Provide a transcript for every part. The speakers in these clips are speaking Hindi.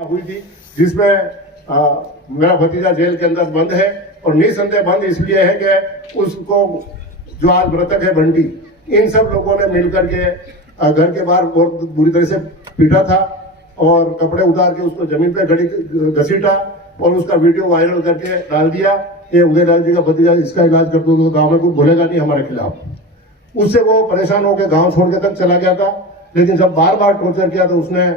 हुई थी जिसमें मेरा भतीजा जेल के अंदर बंद है और निसंदेह बंद इसलिए है कि उसको जो आज मृतक है बंटी, इन सब लोगों ने मिलकर के घर के बाहर बहुत बुरी तरह से पीटा था और कपड़े उतार के उसको जमीन पे घसीटा और उसका वीडियो वायरल करके डाल दिया। ये उदयलाल जी का भतीजा, इसका इलाज कर दो तो गाँव में कोई बोलेगा नहीं हमारे खिलाफ। उससे वो परेशान होकर गाँव छोड़ के तक चला गया था, लेकिन जब बार बार टॉर्चर किया तो उसने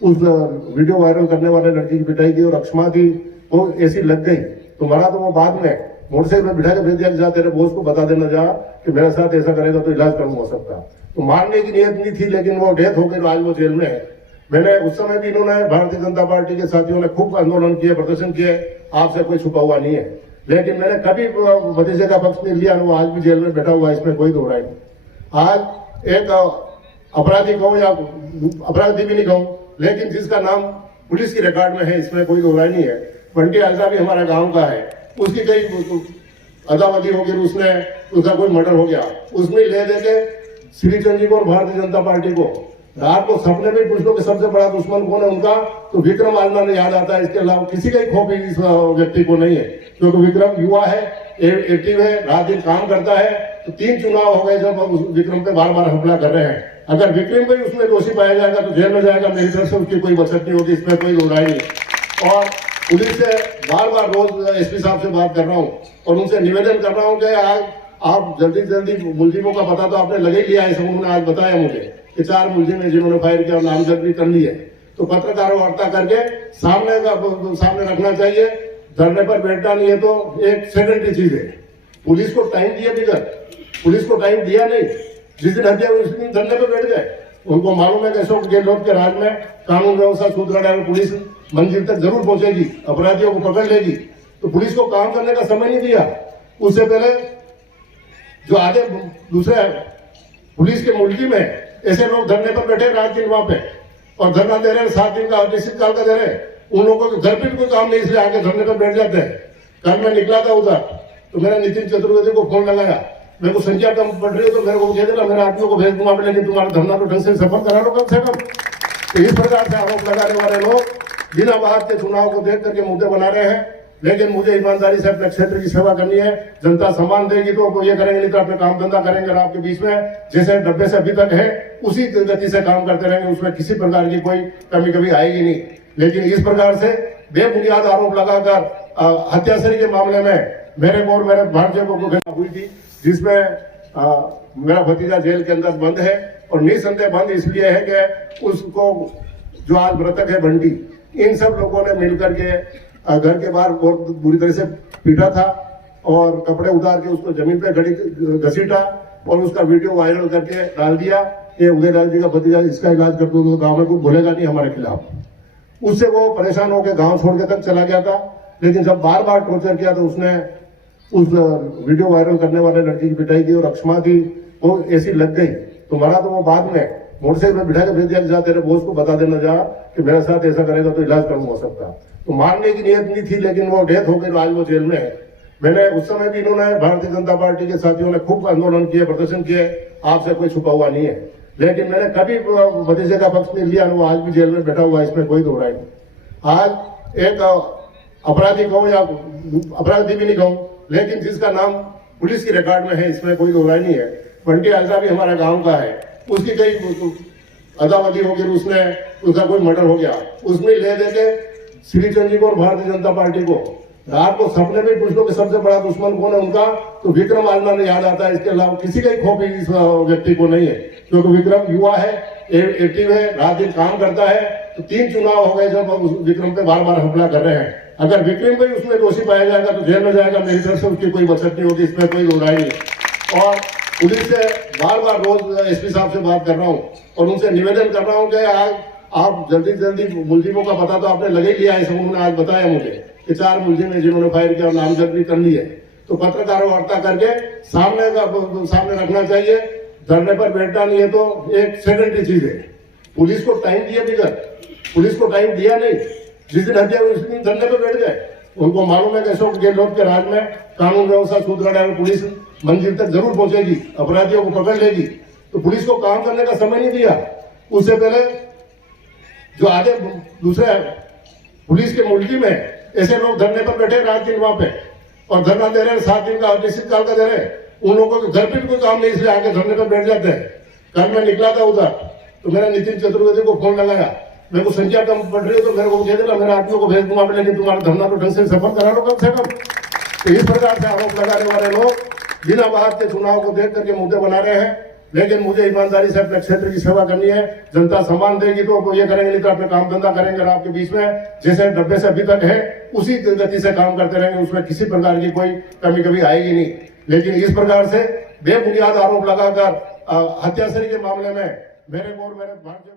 उस वीडियो वायरल करने वाले लड़की की पिटाई की और अक्षमा की वो ऐसी लग गई तो मरा तो वो बाद में मोटरसाइकिल में बिठा के भेज दिया, जा तेरे बॉस को बता देना जा कि मेरे साथ ऐसा करेगा तो इलाज कम हो सकता। तो मारने की नियत नहीं थी, लेकिन वो डेथ हो गई, आज वो जेल में है। मैंने उस समय भी इन्होंने भारतीय जनता पार्टी के साथियों ने खूब आंदोलन किए, प्रदर्शन किए, आपसे कोई छुपा हुआ नहीं है, लेकिन मैंने कभी भतीजे का पक्ष नहीं लिया। वो आज भी जेल में बैठा हुआ है, इसमें कोई दो राय नहीं। आज एक अपराधी कहूँ या अपराधी भी नहीं कहूँ, लेकिन जिसका नाम पुलिस की रिकॉर्ड में है, इसमें कोई दो राय नहीं है। बंटी आलसा भी हमारे गांव का है, उसकी कई अदावती हो गई, उसका कोई मर्डर हो गया, उसमें ले दे के श्रीचंद जी को और भारतीय जनता पार्टी को रात को सपने में पूछ लो कि सबसे बड़ा दुश्मन कौन है उनका, तो विक्रम आलना ने याद आता है। इसके अलावा किसी का ही खौफ इस व्यक्ति को नहीं है, क्योंकि विक्रम युवा है, एक्टिव है, रात दिन काम करता है। तो 3 चुनाव हो गए जब विक्रम पे बार बार हमला कर रहे हैं। अगर विक्रम को उसमें दोषी पाया जाएगा तो जेल में जाएगा, मेरी तरफ से उसकी कोई बचत नहीं होगी, इसमें कोई दो राय नहीं। और पुलिस से बार बार रोज एसपी साहब से बात कर रहा हूँ और उनसे निवेदन कर रहा हूँ कि आज आप जल्दी से जल्दी मुलजिमों का पता तो आपने लगे लिया है। उन्होंने आज बताया मुझे कि 4 मुलजिम है जिन्होंने फायर किया और नामजद भी कर ली है। तो पत्रकार वार्ता करके सामने रखना चाहिए, धरने पर बैठना नहीं है। तो एक सेकेंडरी चीज है, पुलिस को टाइम दिया बिगड़, पुलिस को टाइम दिया नहीं, जिस दिन हत्या हुई उस दिन धरने पे बैठ गए। उनको मालूम है कि अशोक गहलोत के राज में कानून व्यवस्था सुधरा है, पुलिस मंजिल तक जरूर पहुंचेगी, अपराधियों को पकड़ लेगी। तो पुलिस को काम करने का समय नहीं दिया। उससे पहले जो आगे दूसरे पुलिस के मुल्जिम है, ऐसे लोग धरने पर बैठे रात दिन वहां पे और धरना दे रहे, 7 दिन का अनिश्चित काल का दे रहे। उन लोगों को घर पे कोई काम नहीं, इसलिए आगे धरने पर बैठ जाते हैं। कल मैं निकला था उधर तो मैंने नितिन चतुर्वेदी को फोन लगाया, मेरे को संख्या कम पड़ रही है तो मेरे को कह देना, मेरे आदमियों को भेज दूंगा, लेकिन तुम्हारा धरना तो ढंग से सफल करा लो कम से कम। तो इस प्रकार से आरोप लगाने वाले लोग बिना बात के चुनाव को देख करके मुद्दे बना रहे हैं। लेकिन मुझे ईमानदारी से अपने क्षेत्र की सेवा करनी है, जनता सम्मान देगी तो वो ये करेंगे, नहीं तो अपने काम धंधा करेंगे। और आपके बीच में जैसे डब्बे से अभी तक है उसी गति से काम करते रहेंगे, उसमें किसी प्रकार की कोई कमी कभी आएगी नहीं। लेकिन इस प्रकार से बेबुनियाद आरोप लगाकर हत्यासरी के मामले में मेरे को और मेरे भांजे को हुई थी, जिसमें मेरा भतीजा जेल के अंदर बंद है और निसंदेह बंद इसलिए है कि उसको जो आज मृतक है बंटी, इन सब लोगों ने मिलकर के घर के बाहर बहुत बुरी तरह से पीटा था और कपड़े उतार के उसको जमीन पे घसीटा और उसका वीडियो वायरल करके डाल दिया। ये उदयलाल जी का भतीजा, इसका इलाज कर दो तो गाँव में कोई बोलेगा नहीं हमारे खिलाफ। उससे वो परेशान होकर गाँव छोड़ के तक चला गया था, लेकिन जब बार बार टॉर्चर किया तो उसने उस वीडियो वायरल करने वाले लड़की की पिटाई की और अक्षमा की वो ऐसी लग गई तो मरा तो वो बाद में मोटरसाइकिल में बिठा के भेज दिया, जा तेरे बॉस को बता देना जा कि मेरे साथ ऐसा करेगा तो इलाज कम हो सकता। तो मारने की नियत नहीं थी, लेकिन वो डेथ हो गई, आज वो जेल में है। मैंने उस समय भी इन्होंने भारतीय जनता पार्टी के साथियों ने खूब आंदोलन किए, प्रदर्शन किए, आपसे कोई छुपा हुआ नहीं है, लेकिन मैंने कभी भतीजे का पक्ष नहीं लिया। वो आज भी जेल में बैठा हुआ है, इसमें कोई दो राय नहीं। आज एक अपराधी कहूँ या अपराधी भी नहीं कहूँ, लेकिन जिसका नाम पुलिस की रिकॉर्ड में है, इसमें कोई दो राय नहीं है। बंटी आलसा भी हमारे गांव का है, उसकी कई अदावती हो गई, उसका कोई मर्डर हो गया, उसमें ले दे के श्रीचंद जी को और भारतीय जनता पार्टी को रात को सपने में पूछ लो कि सबसे बड़ा दुश्मन कौन है उनका, तो विक्रम आलना ने याद आता है। इसके अलावा किसी का ही खौफ इस व्यक्ति को नहीं है, क्योंकि विक्रम युवा है, एक्टिव है, रात दिन काम करता है। तो 3 चुनाव हो गए जब विक्रम पे बार बार हमला कर रहे हैं। अगर विक्रम को उसमें दोषी पाया जाएगा तो जेल में जाएगा, मेरी तरफ से उसकी कोई बचत नहीं होगी, इसमें कोई दो राय नहीं। और पुलिस से बार बार रोज एसपी साहब से बात कर रहा हूँ और उनसे निवेदन कर रहा हूँ कि आज आप जल्दी से जल्दी मुलजिमों का पता तो आपने लगे लिया है। उन्होंने आज बताया मुझे कि 4 मुलजिम है जिन्होंने फायर किया और नामजद भी कर ली है। तो पत्रकार वार्ता करके सामने रखना चाहिए, धरने पर बैठना नहीं है। तो एक सेकेंडरी चीज है, पुलिस को टाइम दिया बिगड़, पुलिस को टाइम दिया नहीं, जिस दिन हत्या हुई उस दिन धरने पे बैठ गए। उनको मालूम है कि अशोक गहलोत के राज में कानून व्यवस्था सुधरा है, पुलिस मंजिल तक जरूर पहुंचेगी, अपराधियों को पकड़ लेगी। तो पुलिस को काम करने का समय नहीं दिया। उससे पहले जो आगे दूसरे पुलिस के मुल्की में ऐसे लोग धरने पर बैठे रात दिन वहां पे और धरना दे रहे हैं, 7 दिन का अनिश्चित काल का दे रहे हैं। उन लोगों को घर पे भी कोई काम नहीं, इसलिए आके धरने पर बैठ जाते हैं। कल मैं निकला था उधर तो मैंने नितिन चतुर्वेदी को फोन लगाया, मेरे को संख्या कम पड़ रही है तो मेरे को कह देना, मेरे आदमियों को भेज दूंगा, लेकिन तुम्हारा धरना तो ढंग से सफल करा लो कम से कम। तो इस प्रकार से आरोप लगाने वाले लोग बिना बात के चुनाव को देख करके मुद्दे बना रहे हैं। लेकिन मुझे ईमानदारी से अपने क्षेत्र की सेवा करनी है, जनता सम्मान देगी तो वो ये करेंगे, नहीं तो अपने काम धंधा करेंगे। और आपके बीच में जैसे डब्बे से अभी तक है उसी गति से काम करते रहेंगे, उसमें किसी प्रकार की कोई कमी कभी आएगी नहीं। लेकिन इस प्रकार से बेबुनियाद आरोप लगाकर हत्याश्री के मामले में मेरे को और मेरे भारतीय